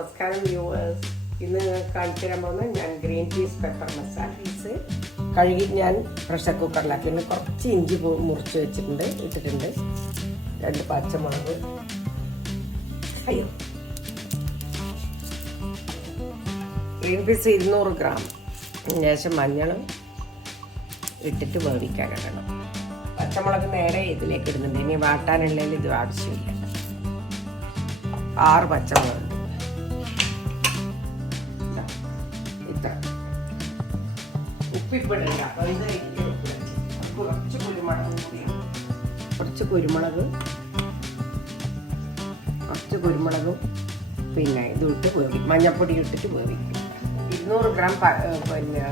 നമസ്കാരം വ്യൂവേഴ്സ്. ഇന്ന് കാണിച്ചു തരാൻ പോകുന്നത് ഞാൻ green peas pepper masala. Peas കഴുകി ഞാൻ പ്രഷർ കുക്കറിലാക്കി. പിന്നെ കുറച്ച് ഇഞ്ചി മുറിച്ച് വെച്ചിട്ടുണ്ട്, ഇട്ടിട്ടുണ്ട്. 2 പച്ചമുളക്, ഗ്രീൻ പീസ് 200 ഗ്രാം. ശേഷം മഞ്ഞൾ ഇട്ടിട്ട് വേവിക്കാനിടണം. പച്ചമുളക് നേരെ ഇതിലേക്ക് ഇടുന്നുണ്ട്. ഇനി വാട്ടാനുള്ളതിൽ ഇത് ആവശ്യമില്ല. 6 പച്ചമുളക്, ഇത്ര ഉപ്പിപ്പിടില്ല. അപ്പോൾ ഇത് കുറച്ച് കുരുമുളകും കൂടി, കുറച്ച് കുരുമുളകും പിന്നെ ഇത് ഇട്ട് വേവിക്കും. മഞ്ഞൾപ്പൊടി ഇട്ടിട്ട് വേവിക്കും. 200 ഗ്രാം പിന്നെ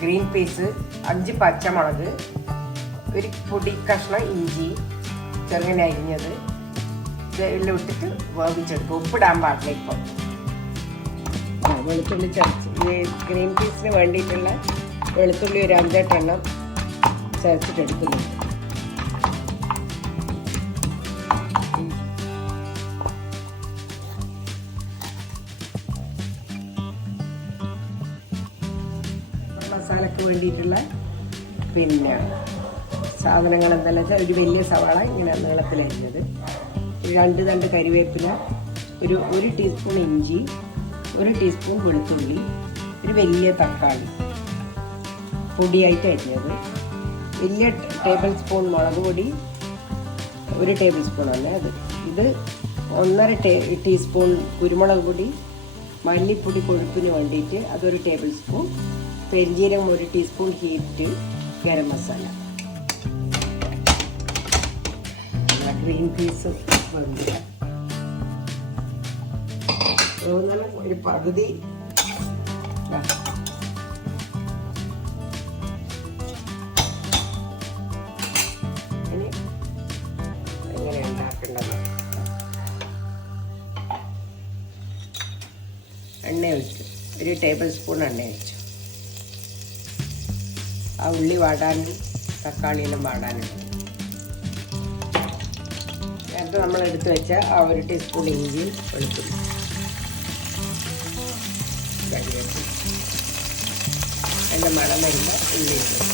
ഗ്രീൻ പീസ്, 5 പച്ചമുളക്, ഒരു പൊടി കഷ്ണം ഇഞ്ചി ചെറുങ്ങനെ അരിഞ്ഞത് ഇതെല്ലാം ഇട്ടിട്ട് വേവിച്ചെടുക്കും. ഉപ്പിടാൻ പാടില്ല. ഇപ്പം വെളുത്തുള്ളി ചതച്ച്, ഈ ഗ്രീൻ പീസിന് വേണ്ടിയിട്ടുള്ള വെളുത്തുള്ളി ഒരു 5-8 എണ്ണം ചതച്ചിട്ടെടുക്കുന്നുണ്ട്. മസാലയ്ക്ക് വേണ്ടിയിട്ടുള്ള പിന്നെ സാധനങ്ങൾ എന്തെല്ലാം വെച്ചാൽ ഒരു വലിയ സവാള ഇങ്ങനെ നീളത്തിലരിഞ്ഞത്, 2 തണ്ട് കരിവേപ്പില, ഒരു ടീസ്പൂൺ ഇഞ്ചി, 1 ടീസ്പൂൺ വെളുത്തുള്ളി, ഒരു വലിയ തക്കാളി പൊടിയായിട്ട് അരിഞ്ഞത്, വലിയ ടേബിൾ സ്പൂൺ മുളക് പൊടി, 1 ടേബിൾ സ്പൂൺ അല്ലേ അത്. ഇത് 1.5 ടീസ്പൂൺ കുരുമുളക് പൊടി, മല്ലിപ്പൊടി കൊഴുപ്പിന് വേണ്ടിയിട്ട് അതൊരു ടേബിൾ സ്പൂൺ, പെരിഞ്ജീരകം 1 teaspoon, heat, garam masala. Green peas വേണ്ട ഒരു പകുതി ഇനി എങ്ങനെ ഉണ്ടാക്കേണ്ടത്. എണ്ണ ഒഴിച്ചു, 1 ടേബിൾ സ്പൂൺ എണ്ണ ഒഴിച്ചു. ആ ഉള്ളി വാടാനും തക്കാളിയെല്ലാം വാടാനും നേരത്തെ നമ്മൾ എടുത്ത് വെച്ച ആ 1 ടീസ്പൂൺ ഇഞ്ചി, വെളുത്തുള്ളി, കരിവേപ്പില, അതിൻ്റെ മണം വരുമ്പോൾ ഉള്ളി ഇട്ടു.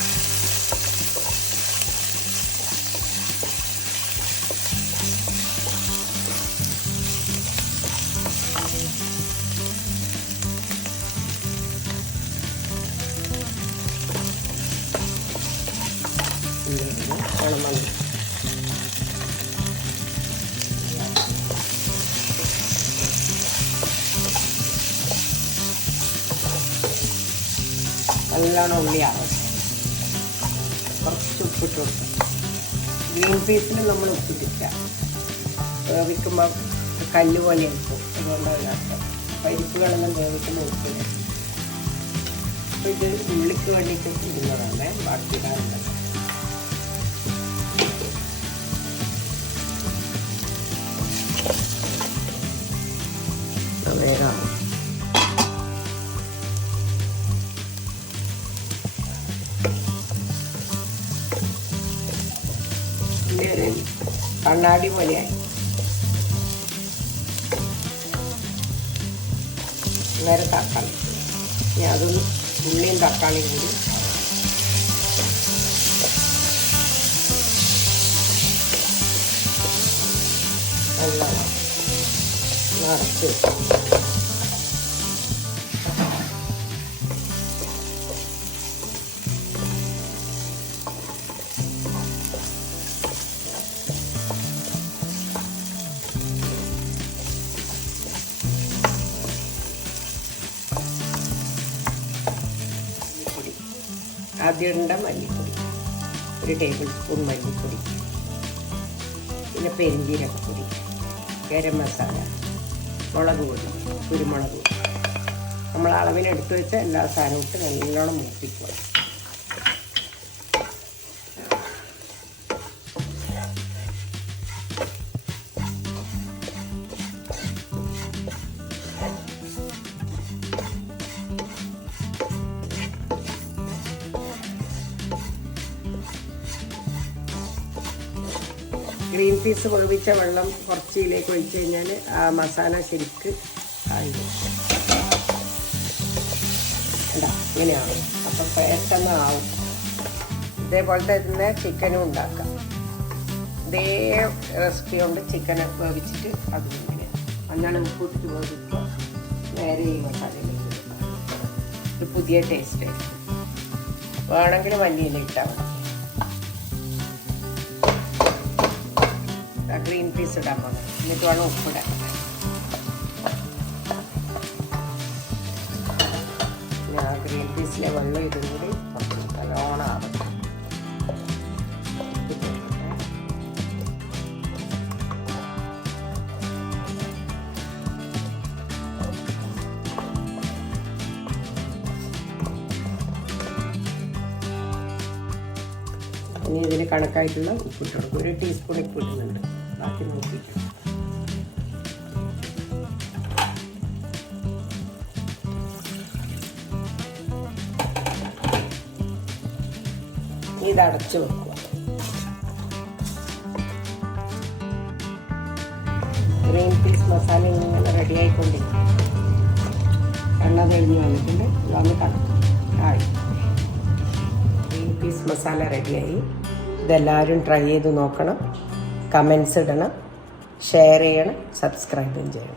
ഉണമതി നല്ലോണം ഉള്ളിയാവും. കുറച്ച് ഉപ്പിട്ട് കൊടുക്കാം. ഗ്രീൻ പീസിന് നമ്മൾ ഉപ്പിട്ടില്ല, വേവിക്കുമ്പോൾ കല്ല് പോലെ ആയിരിക്കും. അതുകൊണ്ടാണ് പരിപ്പുകളെല്ലാം വേവിക്കുമ്പോൾ ഉപ്പില്ല. അപ്പോൾ ഇത് ഉള്ളിക്ക് വേണ്ടിയിട്ട് ഇടുന്നതാണ്, ബാക്കി ഇടാറുണ്ട്. വേഗം കണ്ണാടി പോലെയായി. നേരെ തക്കാളി, ഇനി അതൊന്ന് ഉള്ളിയും തക്കാളിയും കൂടി നല്ലോണം നിറച്ച് ആദ്യം ഇടേണ്ട മല്ലിപ്പൊടി, 1 ടേബിൾ സ്പൂൺ മല്ലിപ്പൊടി, പിന്നെ പെരിഞ്ജീരകപ്പൊടി, ഗരം മസാല, മുളക് പൊടി, കുരുമുളക് പൊടി. നമ്മൾ അളവിനെടുത്ത് വെച്ച എല്ലാ സാധനവും ഇട്ട് നല്ലോണം മൂപ്പിക്കുക. ഗ്രീൻ പീസ് വേവിച്ച വെള്ളം കുറച്ചിലേക്ക് ഒഴിച്ച് കഴിഞ്ഞാൽ ആ മസാല ശരിക്ക് ആ ആയി ഇങ്ങനെയാണ്. അപ്പം പെട്ടെന്ന് ആവും. ഇതേപോലത്തെ തന്നെ ചിക്കനും ഉണ്ടാക്കാം. ഇതേ റെസിപ്പി കൊണ്ട് ചിക്കൻ വേവിച്ചിട്ട് അതും ഇങ്ങനെ മഞ്ഞൾ ഉപ്പിട്ടിട്ട് വേവിക്കുക. നേരെ ഈ മസാലയിലേക്ക് ഇടുക. ഒരു പുതിയ ടേസ്റ്റ് ആയിരിക്കും. വേണമെങ്കിൽ മല്ലിയില ഇട്ടാൽ മതി. ഗ്രീൻ പീസ് ഇടാൻ പോകണം. എന്നിട്ട് വേണം ഉപ്പിടാൻ. ഗ്രീൻ പീസിലെ വെള്ളം ഇതും കൂടി നല്ലോണം ആവും. ഇനി ഇതിന് കണക്കായിട്ടുള്ള ഉപ്പിട്ട് കൊടുക്കും. 1 ടീസ്പൂൺ ഉപ്പ് ഇടുന്നുണ്ട്. ബാക്കി നോക്കിയിട്ട് ഇത് അടച്ചു വെക്കുക. ഗ്രീൻ പീസ് മസാല ഇങ്ങനെ റെഡി ആയിക്കൊണ്ടിരിക്കും. എണ്ണ തെളിഞ്ഞ് വന്നിട്ടുണ്ട്. ഇതൊന്ന് കണക്കും ആയി. ഗ്രീൻ പീസ് മസാല റെഡിയായി. ഇതെല്ലാവരും ട്രൈ ചെയ്ത് നോക്കണം. കമൻസ് ഇടണം, ഷെയർ ചെയ്യണം, സബ്സ്ക്രൈബും ചെയ്യണം.